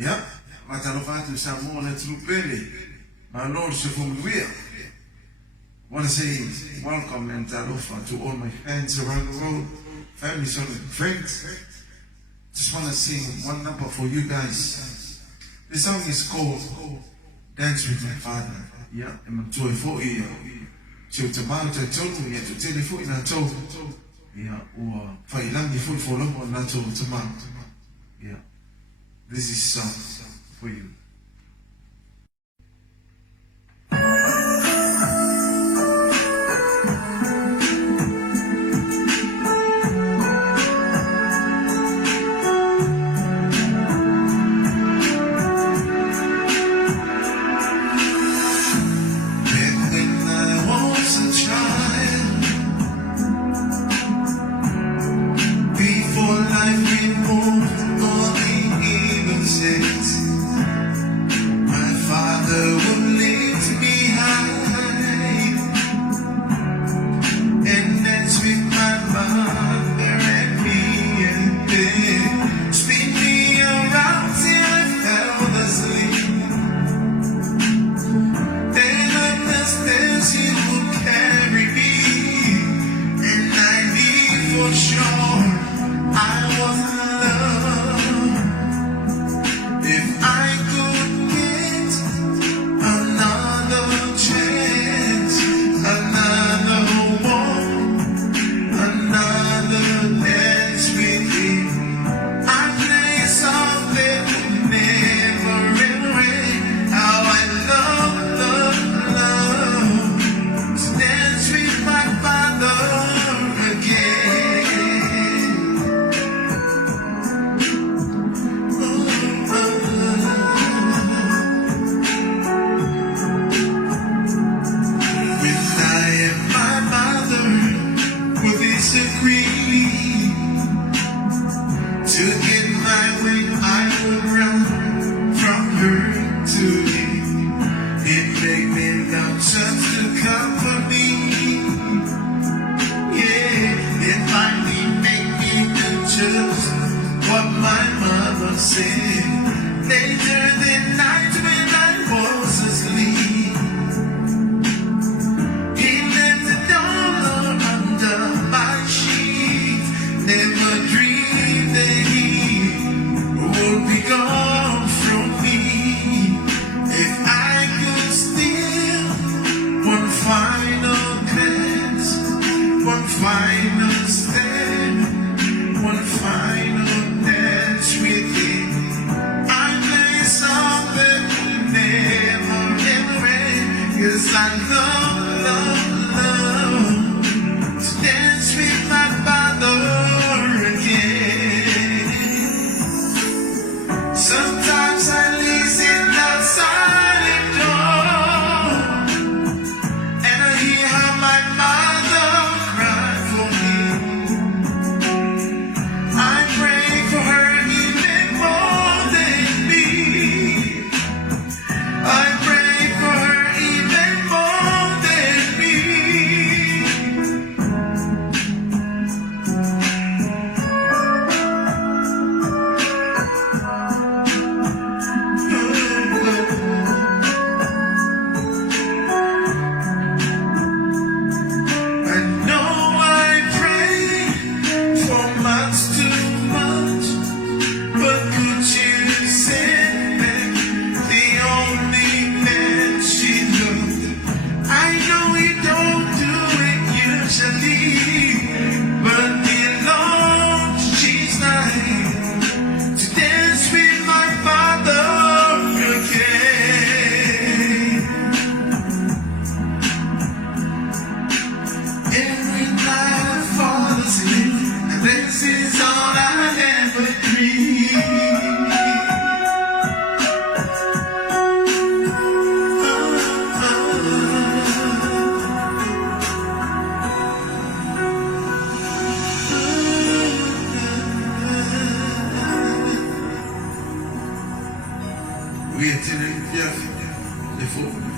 Yep, Matalofatu Samoa Trupele, my Lord Shefumuia. I want to say welcome and talofa to all my friends around the world, family, and friends. Just want to sing one number for you guys. This song is called Dance with My Father. Yeah, and I'm joy for you. So to mount a total, yet to telephone in a total. Yeah, or Failangi food for long or not to mount. Yeah, this is song for you. We attended, yeah,